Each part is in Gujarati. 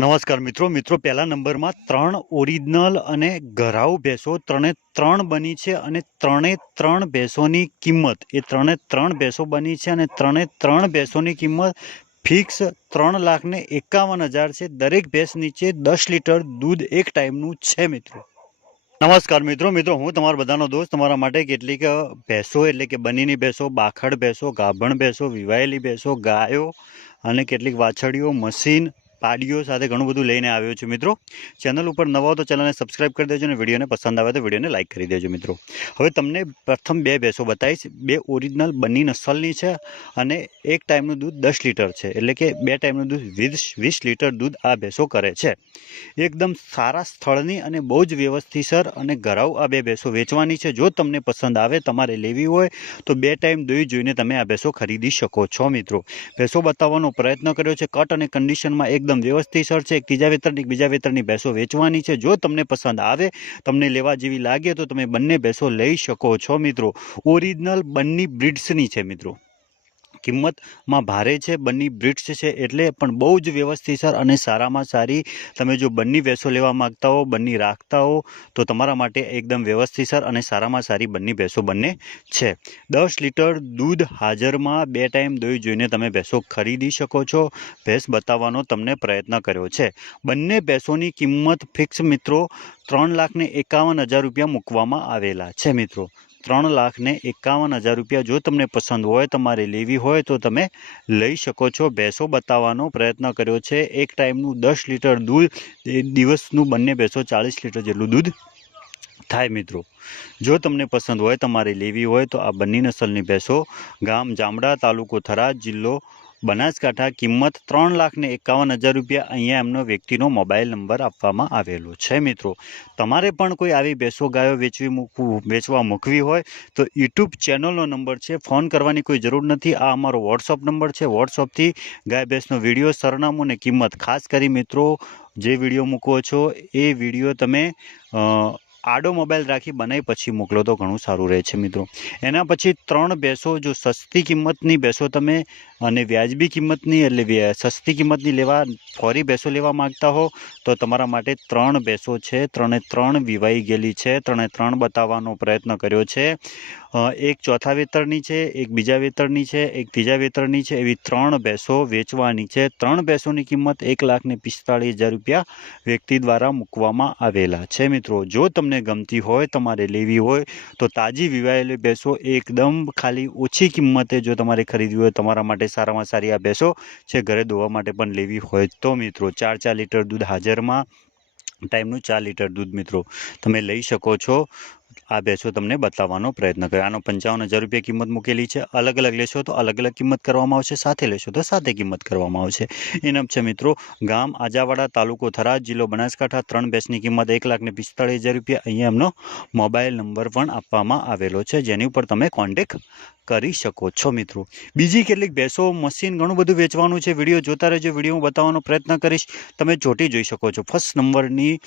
નમસ્કાર મિત્રો મિત્રો પહેલા નંબરમાં ત્રણ ઓરિજિનલ અને ઘરાઉ ભેંસો. ત્રણે ત્રણ બની છે અને ત્રણે ત્રણ ભેંસોની કિંમત. એ ત્રણે ત્રણ ભેંસો બની છે અને ત્રણે ત્રણ ભેંસોની કિંમત ફિક્સ ત્રણ લાખ ને એકાવન હજાર છે. દરેક ભેંસ નીચે દસ લીટર દૂધ એક ટાઈમનું છે મિત્રો. નમસ્કાર મિત્રો મિત્રો હું તમારા બધાનો દોસ્ત. તમારા માટે કેટલીક ભેંસો એટલે કે બનીની ભેંસો, બાખડ ભેંસો, ગાભણ ભેંસો, વિવાયેલી ભેંસો, ગાયો અને કેટલીક વાછડીઓ, મશીન પાડીઓ સાથે ઘણું બધું લઈને આવ્યો છું મિત્રો. ચેનલ ઉપર નવા તો ચેનલને સબસ્ક્રાઇબ કરી દેજો અને વિડીયોને પસંદ આવે તો વિડીયોને લાઇક કરી દેજો મિત્રો. હવે તમને પ્રથમ બે ભેંસો બતાવીશ. બે ઓરિજિનલ બની નસલની છે અને એક ટાઈમનું દૂધ દસ લીટર છે. એટલે કે બે ટાઈમનું દૂધ વીસ વીસ લીટર દૂધ આ ભેંસો કરે છે. એકદમ સારા સ્થળની અને બહુ જ વ્યવસ્થિતસર અને ઘરાવ આ બે ભેંસો વેચવાની છે. જો તમને પસંદ આવે, તમારે લેવી હોય, તો બે ટાઈમ દોઈ જોઈને તમે આ ભેંસો ખરીદી શકો છો મિત્રો. ભેંસો બતાવવાનો પ્રયત્ન કર્યો છે. કટ અને કન્ડિશનમાં એકદમ વ્યવસ્થિતસર છે. એક ત્રીજા વેતરની બીજા વેતરની ભેંસો વેચવાની છે. જો તમને પસંદ આવે, તમને લેવા જેવી લાગે તો તમે બંને ભેંસો લઈ શકો છો મિત્રો. ઓરિજિનલ બંને બ્રિડ્સની છે મિત્રો. કિંમતમાં ભારે છે. બંની બ્રિડ્સ છે એટલે પણ બહુ જ વ્યવસ્થિતસર અને સારામાં સારી. તમે જો બંને ભેંસો લેવા માગતા હો, બંને રાખતા હો, તો તમારા માટે એકદમ વ્યવસ્થિતસર અને સારામાં સારી બંને ભેંસો બંને છે. દસ લીટર દૂધ હાજરમાં બે ટાઈમ દોઈ જોઈને તમે ભેંસો ખરીદી શકો છો. ભેંસ બતાવવાનો તમને પ્રયત્ન કર્યો છે. બંને ભેંસોની કિંમત ફિક્સ મિત્રો ત્રણ લાખને એકાવન હજાર રૂપિયા મૂકવામાં આવેલા છે, મિત્રો. ત્રણ લાખ ને એકાવન હજાર રૂપિયા જો તમને પસંદ હોય, તમારે લેવી હોય, તો તમે લઈ શકો છો. ભેંસો બતાવવાનો પ્રયત્ન કર્યો છે. એક ટાઈમનું દસ લીટર દૂધ દિવસનું બંને ભેંસો ચાલીસ લીટર જેટલું દૂધ થાય, મિત્રો. જો તમને પસંદ હોય, તમારે લેવી હોય, તો આ બંને નસલની ભેંસો ગામ, જામડા તાલુકો થરાદ જિલ્લો બનાસકાંઠા કિંમત ત્રણ લાખને એકાવન હજાર રૂપિયા અહીંયા એમનો વ્યક્તિનો મોબાઈલ નંબર આપવામાં આવેલો છે મિત્રો. તમારે પણ કોઈ આવી ભેંસો ગાયો વેચવી મૂકવું, વેચવા મૂકવી હોય તો યુટ્યુબ ચેનલનો નંબર છે. ફોન કરવાની કોઈ જરૂર નથી. આ અમારો વોટ્સઅપ નંબર છે. વોટ્સઅપથી ગાય ભેંસનો વીડિયો, સરનામું અને કિંમત ખાસ કરી મિત્રો, જે વીડિયો મૂકો છો, એ વીડિયો તમે આડો મોબાઈલ રાખી બનાવી પછી મોકલો તો ઘણું સારું રહે છે મિત્રો. એના પછી ત્રણ ભેંસો, જો સસ્તી કિંમતની ભેંસો તમે અને વ્યાજબી કિંમતની એટલે સસ્તી કિંમતની લેવા, ફોરી ભેંસો લેવા માગતા હો, તો તમારા માટે ત્રણ ભેંસો છે. ત્રણે ત્રણ વિવાઈ ગયેલી છે. ત્રણે ત્રણ બતાવવાનો પ્રયત્ન કર્યો છે. એક ચોથા વેતરની છે, એક બીજા વેતરની છે, એક ત્રીજા વેતરની છે, એવી ત્રણ ભેંસો વેચવાની છે. ત્રણ ભેંસોની કિંમત એક લાખ ને પિસ્તાળીસ હજાર રૂપિયા વ્યક્તિ દ્વારા મૂકવામાં આવેલા છે. મિત્રો, જો તમને ગમતી હોય, તમારે લેવી હોય, તો તાજી વિવાયેલી ભેંસો એકદમ ખાલી ઓછી કિંમતે જો તમારે ખરીદવી હોય, તમારા માટે સારામાં સારી આ ભેંસો છે ઘરે દોવા માટે પણ લેવી હોય તો મિત્રો ચાર ચાર લીટર દૂધ હાજરમાં, ટાઈમનું ચાર લીટર દૂધ મિત્રો. તમે લઈ શકો છો. આ ભેંસો તમને બતાવવાનો પ્રયત્ન કર્યો આનો પંચાવન હજાર રૂપિયા કિંમત મૂકેલી છે. અલગ અલગ લેશો તો અલગ અલગ કિંમત કરવામાં આવશે. સાથે લેશો તો સાથે કિંમત કરવામાં આવશે. એનમ છે મિત્રો, ગામ આજાવાડા તાલુકો થરાદ, જિલ્લો બનાસકાંઠા, ત્રણ ભેંસની કિંમત એક લાખ ને પિસ્તાળીસ હજાર રૂપિયા અહીંયા એમનો મોબાઈલ નંબર પણ આપવામાં આવેલો છે. જેની ઉપર તમે કોન્ટેક કરી શકો છો મિત્રો. બીજી કેટલીક ભેંસો, મશીન ઘણું બધું વેચવાનું છે. વીડિયો જોતા રહેજો. વીડિયો હું બતાવવાનો પ્રયત્ન કરીશ. તમે જોટી જોઈ શકો છો. ફર્સ્ટ નંબરની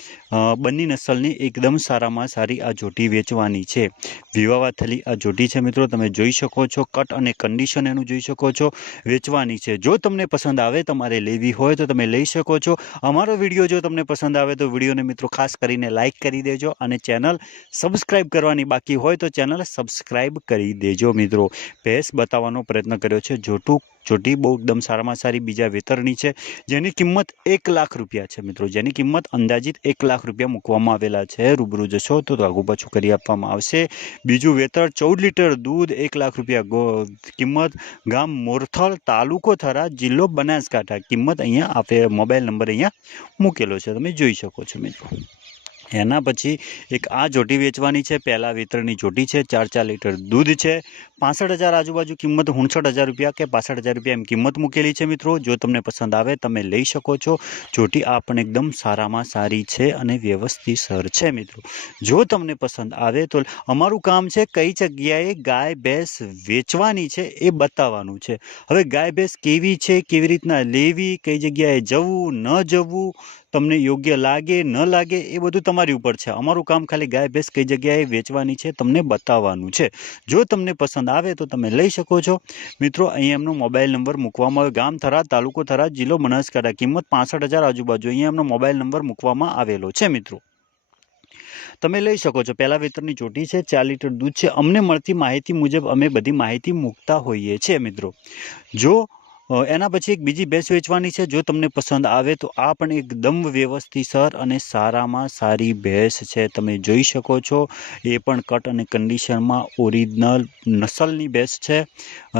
બંની નસલની એકદમ સારામાં સારી આ જોટી વેચવાની છે. વિવાવા થયેલી આ જોટી છે મિત્રો. તમે જોઈ શકો છો. કટ અને કન્ડિશન એનું જોઈ શકો છો. વેચવાની છે. જો તમને પસંદ આવે તમારે લેવી હોય તો તમે લઈ શકો છો. અમારો વીડિયો જો તમને પસંદ આવે તો વિડીયોને મિત્રો ખાસ કરીને લાઇક કરી દેજો અને ચેનલ સબસ્ક્રાઈબ કરવાની બાકી હોય તો ચેનલ સબસ્ક્રાઈબ કરી દેજો મિત્રો. ભેંસ બતાવવાનો પ્રયત્ન કર્યો છે. જોટું જોટી બહુ એકદમ સારામાં સારી બીજા વેતરની છે. જેની કિંમત એક લાખ રૂપિયા છે મિત્રો. જેની કિંમત અંદાજિત એક લાખ રૂપિયા મૂકવામાં આવેલા છે. રૂબરૂ જશો તો આગુ પાછું કરી આપવામાં આવશે. બીજું વેતર, ચૌદ લીટર દૂધ, એક લાખ રૂપિયા કિંમત ગામ મોરથલ તાલુકો થરા, જિલ્લો બનાસકાંઠા. કિંમત અહીંયા આપે, મોબાઈલ નંબર અહીંયા મૂકેલો છે. તમે જોઈ શકો છો મિત્રો. એના પછી એક આ જોટી વેચવાની છે, પહેલાં વેતરની જોટી છે, ચાર ચાર લીટર દૂધ છે. પાસઠ હજાર આજુબાજુ કિંમત ઉણસઠ હજાર રૂપિયા કે પાસઠ હજાર રૂપિયા એમ કિંમત મૂકેલી છે મિત્રો. જો તમને પસંદ આવે તમે લઈ શકો છો. જોટી આ પણ એકદમ સારામાં સારી છે અને વ્યવસ્થિત સર છે મિત્રો. જો તમને પસંદ આવે તો અમારું કામ છે કઈ જગ્યાએ ગાય ભેંસ વેચવાની છે એ બતાવવાનું છે. હવે ગાય ભેંસ કેવી છે, કેવી રીતના લેવી, કઈ જગ્યાએ જવું, ન જવું તમને યોગ્ય લાગે, ન લાગે, એ બધું તમારી ઉપર છે. અમારું કામ ખાલી ગાય ભેંસ કઈ જગ્યાએ વેચવાની છે, તમને બતાવવાનું છે. જો તમને પસંદ આવે તો તમે લઈ શકો છો. મિત્રો અહીંયા એમનો મોબાઈલ નંબર મૂકવામાં આવ્યો. ગામ થરાદ, તાલુકો થરાદ, જિલ્લો બનાસકાંઠા. કિંમત પાસઠ હજાર આજુબાજુ. અહીંયા એમનો મોબાઈલ નંબર મૂકવામાં આવેલો છે, મિત્રો. તમે લઈ શકો છો. પહેલાં વેતરની ચોટી છે, ચાર લીટર દૂધ છે. અમને મળતી માહિતી મુજબ અમે બધી માહિતી મૂકતા હોઈએ છીએ, મિત્રો. જો એના પછી એક બીજી બેચ વેચવાની છે, જો તમને પસંદ આવે તો આ પણ એકદમ વ્યવસ્થિત, સર, અને સારામાં સારી ભેંસ છે, તમે જોઈ શકો છો. એ પણ કટ અને કન્ડિશનમાં ઓરિજિનલ નસલની ભેંસ છે.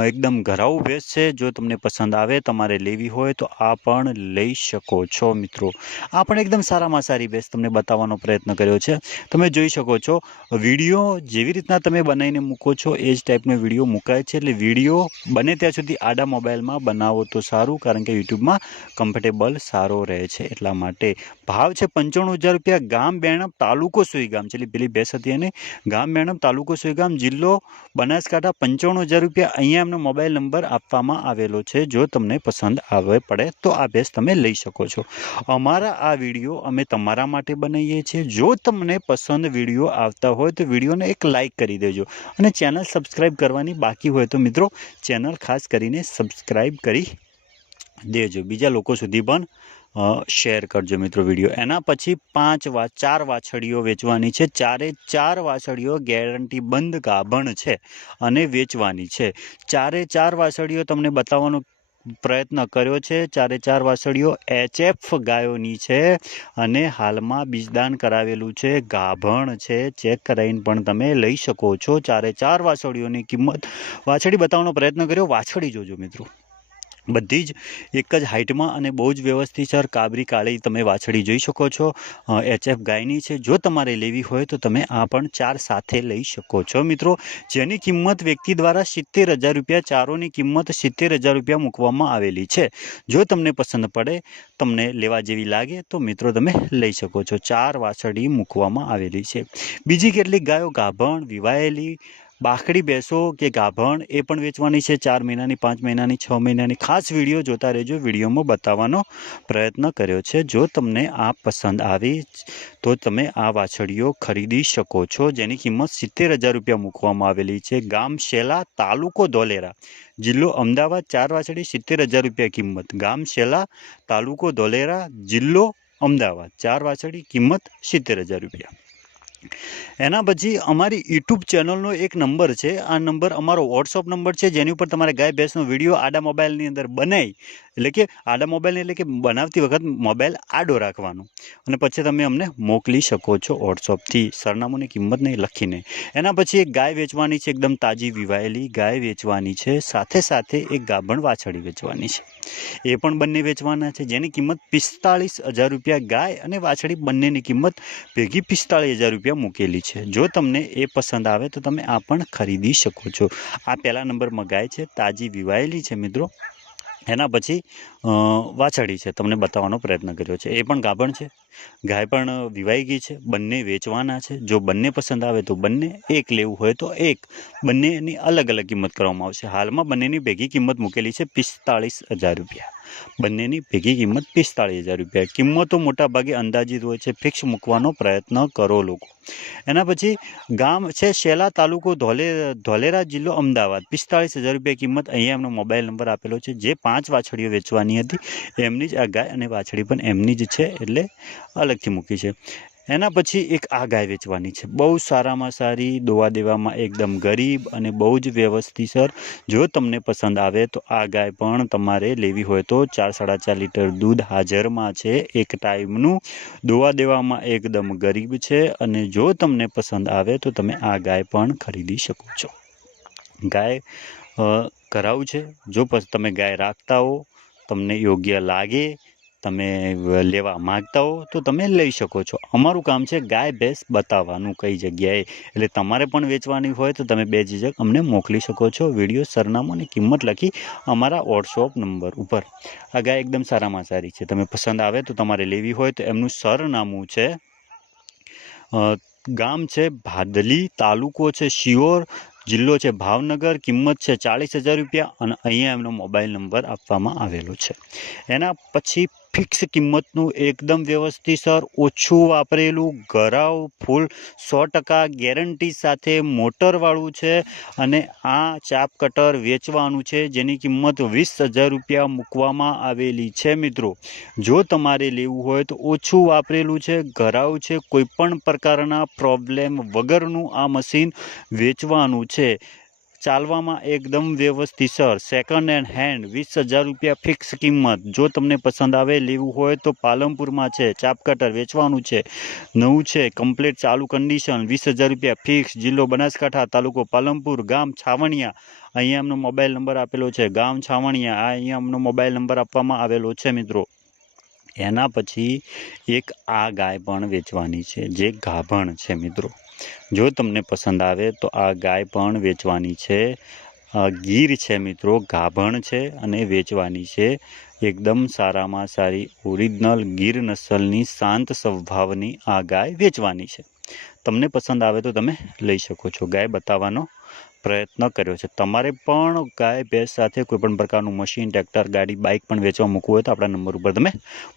એકદમ ઘરાઉ ભેંસ છે. જો તમને પસંદ આવે, તમારે લેવી હોય તો આ પણ લઈ શકો છો, મિત્રો. આ પણ એકદમ સારામાં સારી ભેંસ તમને બતાવવાનો પ્રયત્ન કર્યો છે. તમે જોઈ શકો છો, વીડિયો જેવી રીતના તમે બનાવીને મૂકો છો, એ જ ટાઈપનો વીડિયો મુકાય છે. એટલે વીડિયો બને ત્યાં સુધી આડા મોબાઈલમાં બનાવો તો સારું, કારણ કે યુટ્યુબમાં કમ્ફર્ટેબલ સારો રહે છે એટલા માટે. ભાવ છે પંચાણું હજાર રૂપિયા, ગામ બેણપ તાલુકો સુઈગામ. છે એટલે પેલી ભેંસ હતી અને ગામ બેણપ તાલુકો સુઈગામ જિલ્લો બનાસકાંઠા. પંચાણું હજાર રૂપિયા અહીંયા એમનો મોબાઈલ નંબર આપવામાં આવેલો છે. જો તમને પસંદ આવે, પડે તો આ ભેંસ તમે લઈ શકો છો. અમારા આ વીડિયો અમે તમારા માટે બનાવીએ છીએ. જો તમને પસંદ વીડિયો આવતા હોય તો વિડીયોને એક લાઇક કરી દેજો અને ચેનલ સબસ્ક્રાઈબ કરવાની બાકી હોય તો મિત્રો, ચેનલ ખાસ કરીને સબસ્ક્રાઈબ કરી દેજો. બીજા લોકો સુધી પણ શેર કરજો મિત્રો વીડિયો એના પછી પાંચ વા, ચાર વાછડીઓ વેચવાની છે. ચારે ચાર વાછડીઓ ગેરંટી બંધ ગાભણ છે અને વેચવાની છે. ચારે ચાર વાછડીઓ તમને બતાવવાનો પ્રયત્ન કર્યો છે. ચારે ચાર વાછડીઓ એચએફ ગાયોની છે અને હાલમાં બીજદાન કરાવેલું છે. ગાભણ છે. ચેક કરાવીને પણ તમે લઈ શકો છો. ચારે ચાર વાછડીઓની કિંમત, વાછડી બતાવવાનો પ્રયત્ન કર્યો. વાછડી જોજો મિત્રો. બધી જ એક જ હાઇટમાં અને બહુ જ વ્યવસ્થિત સર કાબરી કાળી તમે વાછડી જોઈ શકો છો. એચએફ ગાયની છે. જો તમારે લેવી હોય તો તમે આ પણ ચાર સાથે લઈ શકો છો. મિત્રો, જેની કિંમત વ્યક્તિ દ્વારા સિત્તેર હજાર રૂપિયા, ચારોની કિંમત સિત્તેર હજાર રૂપિયા મૂકવામાં આવેલી છે. જો તમને પસંદ પડે, તમને લેવા જેવી લાગે, તો મિત્રો તમે લઈ શકો છો. ચાર વાછડી મૂકવામાં આવેલી છે. બીજી કેટલીક ગાયો, ગાભણ, વિવાયેલી બાખડી બેસો કે ગાભણ, એ પણ વેચવાની છે. ચાર મહિનાની, પાંચ મહિનાની, છ મહિનાની ખાસ વીડિયો જોતા રહેજો. વિડીયોમાં બતાવવાનો પ્રયત્ન કર્યો છે. જો તમને આ પસંદ આવી તો તમે આ વાછડીઓ ખરીદી શકો છો. જેની કિંમત સિત્તેર હજાર રૂપિયા મૂકવામાં આવેલી છે. ગામ શેલા, તાલુકો ધોલેરા. જિલ્લો અમદાવાદ, ચાર વાછડી, સિત્તેર હજાર રૂપિયા કિંમત. ગામ શેલા, તાલુકો ધોલેરા, જિલ્લો અમદાવાદ. ચાર વાછડી, કિંમત સિત્તેર હજાર રૂપિયા. એના પછી અમારી યુટ્યુબ ચેનલનો એક નંબર છે. આ નંબર અમારો વોટ્સઅપ નંબર છે. જેની ઉપર તમારે ગાય, ભેંસનો વીડિયો આડા મોબાઈલની અંદર બનાવી એટલે કે આડા મોબાઈલ એટલે કે બનાવતી વખત મોબાઈલ આડો રાખવાનો. અને પછી તમે અમને મોકલી શકો છો વોટ્સઅપથી સરનામુંની કિંમતને લખીને. એના પછી એક ગાય વેચવાની છે, એકદમ તાજી વિવાયેલી ગાય વેચવાની છે. સાથે સાથે એક ગાભણ વાછડી વેચવાની છે. એ પણ બંને વેચવાના છે. જેની કિંમત પિસ્તાળીસ હજાર રૂપિયા ગાય અને વાછડી બંનેની કિંમત ભેગી પિસ્તાળીસ હજાર રૂપિયા મૂકેલી છે. જો તમને એ પસંદ આવે તો તમે આ પણ ખરીદી શકો છો. આ પહેલા નંબરમાં ગાય છે, તાજી વિવાયેલી છે મિત્રો. એના પછી વાછડી છે. તમને બતાવવાનો પ્રયત્ન કર્યો છે. એ પણ ગાભણ છે. ગાય પણ વિવાઈ ગઈ છે. બંને વેચવાના છે. જો બંને પસંદ આવે તો બંને એક લેવું હોય તો એક. બંનેની અલગ અલગ કિંમત કરવામાં આવશે. હાલમાં બંનેની ભેગી કિંમત મૂકેલી છે પિસ્તાળીસ હજાર રૂપિયા. બંનેની ભેગી કિંમત પિસ્તાળીસ હજાર રૂપિયા. કિંમતો મોટાભાગે અંદાજિત હોય છે, ફિક્સ મૂકવાનો પ્રયત્ન કરો લોકો. એના પછી ગામ છે શેલા તાલુકો ધોલે, ધોલેરા જિલ્લો અમદાવાદ. પિસ્તાળીસ હજાર રૂપિયા કિંમત અહીંયા એમનો મોબાઈલ નંબર આપેલો છે. જે પાંચ વાછડીઓ વેચવાની હતી, એમની જ આ ગાય અને વાછડી પણ એમની જ છે, એટલે અલગથી મૂકી છે. એના પછી એક આ ગાય વેચવાની છે. બહુ સારામાં સારી, દોવા દેવામાં એકદમ ગરીબ અને બહુ જ વ્યવસ્થિત સર. જો તમને પસંદ આવે તો આ ગાય પણ તમારે લેવી હોય તો ચાર સાડા ચાર લીટર દૂધ હાજરમાં છે એક ટાઈમનું. દોવા દેવામાં એકદમ ગરીબ છે અને જો તમને પસંદ આવે તો તમે આ ગાય પણ ખરીદી શકો છો. ગાય કરાવું છે. જો પછી તમે ગાય રાખતા હો, તમને યોગ્ય લાગે તમે લેવા માગતા હો, તો તમે લઈ શકો છો. અમારું કામ છે ગાય ભેંસ બતાવવાનું કઈ જગ્યાએ. એટલે તમારે પણ વેચવાની હોય તો તમે બે ઝીઝક અમને મોકલી શકો છો. વીડિયો સરનામું અને કિંમત લખી અમારા વોટ્સઅપ નંબર ઉપર. આ ગાય એકદમ સારામાં સારી છે. તમે પસંદ આવે તો તમારે લેવી હોય તો એમનું સરનામું છે ગામ છે ભાદલી, તાલુકો છે શિયોર જિલ્લો છે ભાવનગર, કિંમત છે ચાળીસ હજાર રૂપિયા અને અહીંયા એમનો મોબાઈલ નંબર આપવામાં આવેલો છે. એના પછી ફિક્સ કિંમતનું એકદમ વ્યવસ્થિત, સર. ઓછું વાપરેલું ઘરાવ ફૂલ સો ટકા ગેરંટી સાથે મોટરવાળું છે અને આ ચાપ કટર વેચવાનું છે, જેની કિંમત વીસ હજાર રૂપિયા મૂકવામાં આવેલી છે, મિત્રો. જો તમારે લેવું હોય તો ઓછું વાપરેલું છે, ઘરાવ છે કોઈપણ પ્રકારના પ્રોબ્લેમ વગરનું આ મશીન વેચવાનું છે. ચાલવામાં એકદમ વ્યવસ્થિત સર સેકન્ડ એન્ડ હેન્ડ વીસ હજાર રૂપિયા ફિક્સ કિંમત. જો તમને પસંદ આવે, લેવું હોય તો પાલનપુરમાં છે ચાપકટર વેચવાનું છે, નવું છે કમ્પ્લીટ ચાલુ કન્ડિશન વીસ હજાર રૂપિયા ફિક્સ જિલ્લો બનાસકાંઠા, તાલુકો પાલનપુર, ગામ છાવણિયા. અહીંયા એમનો મોબાઈલ નંબર આપેલો છે, ગામ છાવણિયા. આ અહીંયા એમનો મોબાઈલ નંબર આપવામાં આવેલો છે, મિત્રો. એના પછી એક આ ગાય પણ વેચવાની છે, જે ગાભણ છે, મિત્રો. જો તમને પસંદ આવે તો આ ગાય પણ વેચવાની છે. ગીર છે મિત્રો, ગાભણ છે અને વેચવાની છે. એકદમ સારામાં સારી ઓરિજિનલ ગીર નસલની શાંત સ્વભાવની આ ગાય વેચવાની છે. તમને પસંદ આવે તો તમે લઈ શકો છો. ગાય બતાવવાનો પ્રયત્ન કર્યો છે. તમારે પણ ગાય, ભેંસ સાથે કોઈપણ પ્રકારનું મશીન, ટ્રેક્ટર, ગાડી, બાઇક પણ વેચવા મૂકવું હોય તો આપણા નંબર ઉપર તમે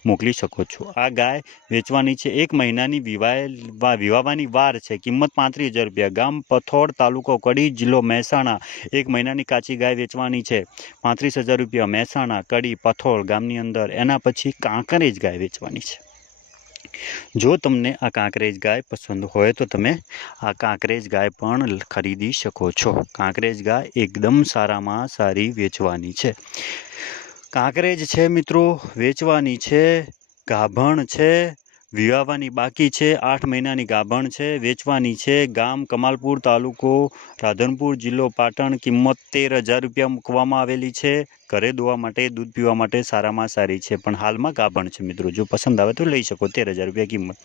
મોકલી શકો છો. આ ગાય વેચવાની છે એક મહિનાની વિવાહ વિવાહવાની વાર છે. કિંમત પાંત્રીસ હજાર રૂપિયા. ગામ પથોડ તાલુકો કડી જિલ્લો મહેસાણા. એક મહિનાની કાચી ગાય વેચવાની છે. પાંત્રીસ હજાર રૂપિયા. મહેસાણા, કડી પથોળ ગામની અંદર. એના પછી કાંકરેજ ગાય વેચવાની છે. જો તમને આ કાંકરેજ ગાય પસંદ હોય તો તમે આ કાંકરેજ ગાય પણ ખરીદી શકો છો. કાંકરેજ ગાય એકદમ સારામાં સારી વેચવાની છે. કાંકરેજ છે મિત્રો, વેચવાની છે, ગાભણ છે, વિવાહવાની બાકી છે, આઠ મહિનાની ગાભણ છે, વેચવાની છે. ગામ કમાલપુર તાલુકો, રાધનપુર જિલ્લો, પાટણ, કિંમત તેર હજાર રૂપિયા મૂકવામાં આવેલી છે. ઘરે દોવા માટે, દૂધ પીવા માટે સારામાં સારી છે, પણ હાલમાં ગાભણ છે મિત્રો. જો પસંદ આવે તો લઈ શકો, તેર હજાર રૂપિયા કિંમત.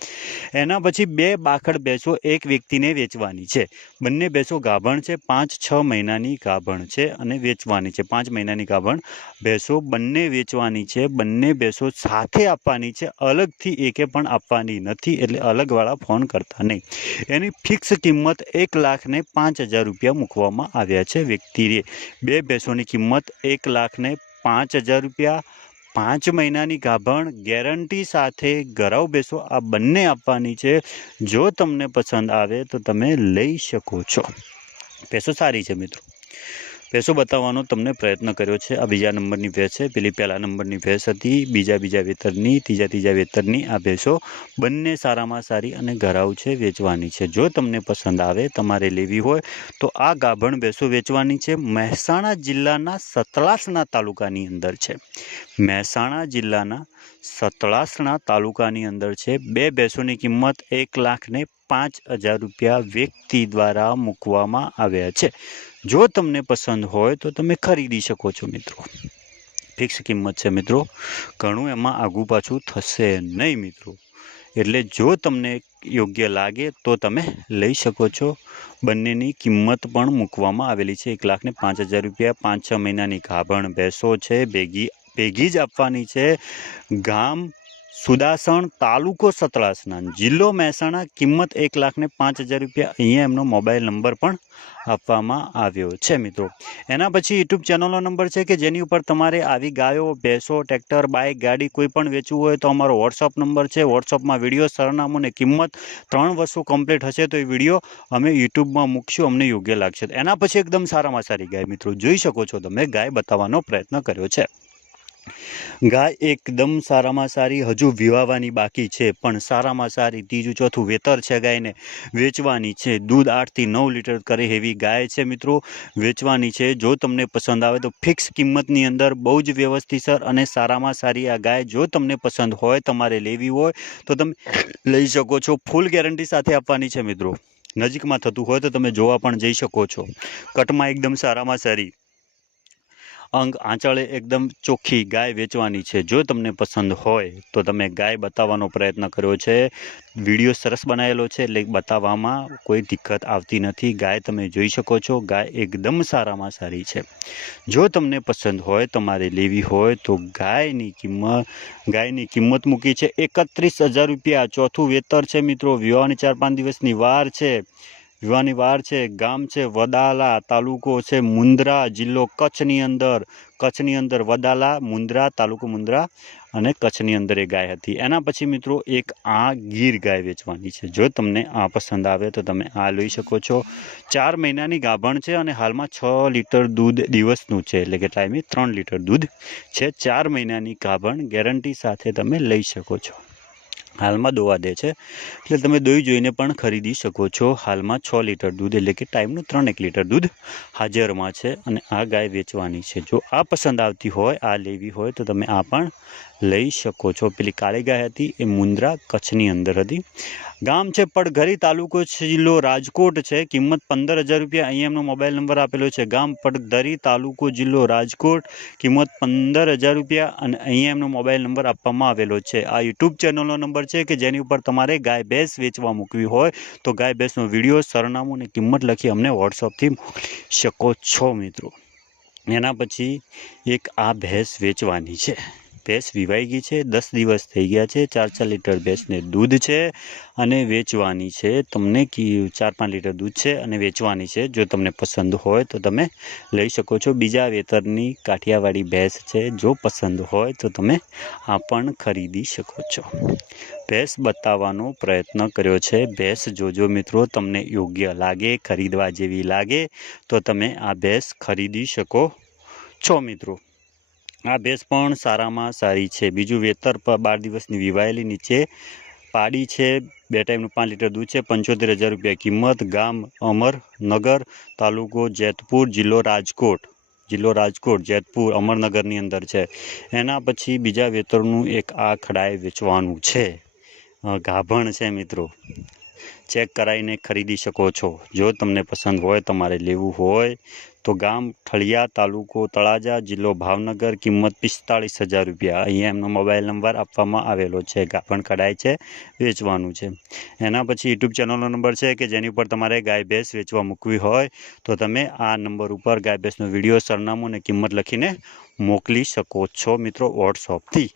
એના પછી બે બાખડ ભેંસો એક વ્યક્તિને વેચવાની છે. બંને ભેંસો ગાભણ છે, પાંચ છ મહિનાની ગાભણ છે અને વેચવાની છે. પાંચ મહિનાની ગાભણ ભેંસો બંને વેચવાની છે. બંને ભેંસો સાથે આપવાની છે. અલગથી એકે પણ આપવાની નથી, એટલે અલગવાળા ફોન કરતા નહીં. એની ફિક્સ કિંમત એક લાખ ને પાંચ હજાર રૂપિયા મૂકવામાં આવ્યા છે વ્યક્તિએ. બે ભેંસોની કિંમત એક લાખ ને પાંચ હજાર રૂપિયા, પાંચ મહિનાની ગાભણ, ગેરંટી સાથે ગરાવ બેસો. આ બંને આપવાની છે. જો તમને પસંદ આવે તો તમે લઈ શકો છો. ભેંસો સારી છે મિત્રો. ભેંસો બતાવવાનો તમને પ્રયત્ન કર્યો છે. આ બીજા નંબરની ભેંસ છે. પેલી પહેલા નંબરની ભેંસ હતી. બીજા બીજા વેતરની, ત્રીજા ત્રીજા વેતરની આ ભેંસો બંને સારામાં સારી અને ઘરાવ છે, વેચવાની છે. જો તમને પસંદ આવે, તમારે લેવી હોય, તો આ ગાભણ ભેંસો વેચવાની છે. મહેસાણા જિલ્લાના સતલાસના તાલુકાની અંદર છે. મહેસાણા જિલ્લાના સતલાસણા તાલુકાની અંદર છે. બે ભેંસોની કિંમત એક લાખ ને પાંચ હજાર રૂપિયા વ્યક્તિ દ્વારા મૂકવામાં આવ્યા છે. જો તમને પસંદ હોય તો તમે ખરીદી શકો છો મિત્રો. ફિક્સ કિંમત છે મિત્રો. ઘણું એમાં આઘું પાછું થશે નહીં મિત્રો. એટલે જો તમને યોગ્ય લાગે તો તમે લઈ શકો છો. બંનેની કિંમત પણ મૂકવામાં આવેલી છે. એક લાખ ને પાંચ હજાર રૂપિયા પાંચ છ મહિનાની ગાભણ ભેંસો છે. ભેગી ભેગી જ આપવાની છે. ગામ, સુદાસણ, તાલુકો સતળાસના. જિલ્લો મહેસાણા, કિંમત એક લાખ ને પાંચ હજાર રૂપિયા. અહીંયા એમનો મોબાઈલ નંબર પણ આપવામાં આવ્યો છે, મિત્રો. એના પછી યુટ્યુબ ચેનલનો નંબર છે કે જેની ઉપર તમારે આવી ગાયો, ભેંસો, ટ્રેક્ટર બાઇક ગાડી કોઈ પણ વેચવું હોય તો અમારો વોટ્સઅપ નંબર છે. વોટ્સઅપમાં વીડિયો, સરનામું ને કિંમત ત્રણ વસ્તુ કમ્પ્લીટ હશે તો એ વીડિયો અમે યુટ્યુબમાં મૂકશું. અમને યોગ્ય લાગશે. એના પછી એકદમ સારામાં સારી ગાય, મિત્રો. જોઈ શકો છો તમે. ગાય બતાવવાનો પ્રયત્ન કર્યો છે. ગાય એકદમ સારામાં સારી, હજુ વિવાહવાની બાકી છે, પણ સારામાં સારી ત્રીજું ચોથું વેતર છે ગાયને. વેચવાની છે, દૂધ આઠથી નવ લીટર કરે એવી ગાય છે મિત્રો. વેચવાની છે, જો તમને પસંદ આવે તો ફિક્સ કિંમતની અંદર બહુ જ વ્યવસ્થિત સર અને સારામાં સારી આ ગાય જો તમને પસંદ હોય, તમારે લેવી હોય, તો તમે લઈ શકો છો. ફૂલ ગેરંટી સાથે આપવાની છે મિત્રો. નજીકમાં થતું હોય તો તમે જોવા પણ જઈ શકો છો. કટમાં એકદમ સારામાં સારી. અંગ આંચળે એકદમ ચોખ્ખી ગાય વેચવાની છે. જો તમને પસંદ હોય તો તમે ગાય બતાવવાનો પ્રયત્ન કર્યો છે. વીડિયો સરસ બનાવેલો છે એટલે બતાવવામાં કોઈ દિક્કત આવતી નથી. ગાય તમે જોઈ શકો છો. ગાય એકદમ સારામાં સારી છે. જો તમને પસંદ હોય, તમારે લેવી હોય, તો ગાયની કિંમત ગાયની કિંમત મૂકી છે. એકત્રીસ હજાર રૂપિયા ચોથું વેતર છે મિત્રો. વિવાહની ચાર પાંચ દિવસની વાર છે. વિવાહની વાર છે, ગામ છે, વડાલા તાલુકો છે મુન્દ્રા જિલ્લો કચ્છની અંદર. કચ્છની અંદર વદાલા મુન્દ્રા તાલુકો મુન્દ્રા અને કચ્છની અંદર એ ગાય હતી. એના પછી મિત્રો એક આ ગીર ગાય વેચવાની છે. જો તમને આ પસંદ આવે તો તમે આ લઈ શકો છો. ચાર મહિનાની ગાભણ છે અને હાલમાં છ લીટર દૂધ દિવસનું છે. એટલે કે ટાઈમે ત્રણ લીટર દૂધ છે. ચાર મહિનાની ગાભણ ગેરંટી સાથે તમે લઈ શકો છો. હાલમાં દોવા દે છે. એટલે તમે દોઈ જોઈને પણ ખરીદી શકો છો. હાલમાં છ લીટર દૂધ, એટલે કે ટાઈમનું ત્રણ એક લીટર દૂધ હાજરમાં છે અને આ ગાય વેચવાની છે. જો આ પસંદ આવતી હોય, આ લેવી હોય, તો તમે આ પણ લઈ શકો છો. પેલી કાળી ગાય હતી, એ મુન્દ્રા કચ્છની અંદર હતી. ગામ છે પડઘરી, તાલુકો જિલ્લો રાજકોટ છે. કિંમત પંદર હજાર રૂપિયા. અહીંયા એમનો મોબાઈલ નંબર આપેલો છે. ગામ પડધરી તાલુકો જિલ્લો રાજકોટ. કિંમત પંદર હજાર રૂપિયા અને અહીંયા એમનો મોબાઈલ નંબર આપવામાં આવેલો છે. આ યુટ્યુબ ચેનલનો નંબર છે કે જેની ઉપર તમારે ગાય ભેંસ વેચવા મૂકવી હોય, તો ગાય ભેંસનો વીડિયો, સરનામું અને કિંમત લખી અમને વોટ્સઅપથી મોકલી શકો છો મિત્રો. એના પછી એક આ ભેંસ વેચવાની છે. ભેંસ વિવાઈ ગઈ છે, દસ દિવસ થઈ ગયા છે, ચાર ચાર લીટર ભેંસને દૂધ છે અને વેચવાની છે. તમને કી, ચાર પાંચ લીટર દૂધ છે અને વેચવાની છે. જો તમને પસંદ હોય તો તમે લઈ શકો છો. બીજા વેતરની કાઠિયાવાડી ભેંસ છે, જો પસંદ હોય તો તમે આ પણ ખરીદી શકો છો. ભેંસ બતાવવાનો પ્રયત્ન કર્યો છે. ભેંસ જોજો મિત્રો, તમને યોગ્ય લાગે, ખરીદવા જેવી લાગે, તો તમે આ ભેંસ ખરીદી શકો છો મિત્રો. આ ભેંસ પણ સારામાં સારી છે. બીજું વેતર પર બાર દિવસની વિવાયેલી નીચે પાડી છે. બે ટાઈમનું પાંચ લીટર દૂધ છે. પંચોતેર હજાર રૂપિયા કિંમત. ગામ અમરનગર તાલુકો જેતપુર જિલ્લો રાજકોટ. જિલ્લો રાજકોટ, જેતપુર અમરનગરની અંદર છે. એના પછી બીજા વેતરનું એક આ ખડાએ વેચવાનું છે. ગાભણ છે મિત્રો. ચેક કરાવીને ખરીદી શકો છો. જો તમને પસંદ હોય તમારે લેવું હોય તો ગામ ઠળિયા તાલુકો તળાજા જિલ્લો ભાવનગર, કિંમત પિસ્તાળીસ હજાર રૂપિયા. અહીંયા એમનો મોબાઈલ નંબર આપવામાં આવેલો છે. ગાભણ કઢાય છે, વેચવાનું છે. એના પછી યુટ્યુબ ચેનલનો નંબર છે કે જેની ઉપર તમારે ગાય ભેંસ વેચવા મૂકવી હોય તો તમે આ નંબર ઉપર ગાય ભેંસનો વીડિયો, સરનામું અને કિંમત લખીને મોકલી શકો છો મિત્રો વોટ્સઅપથી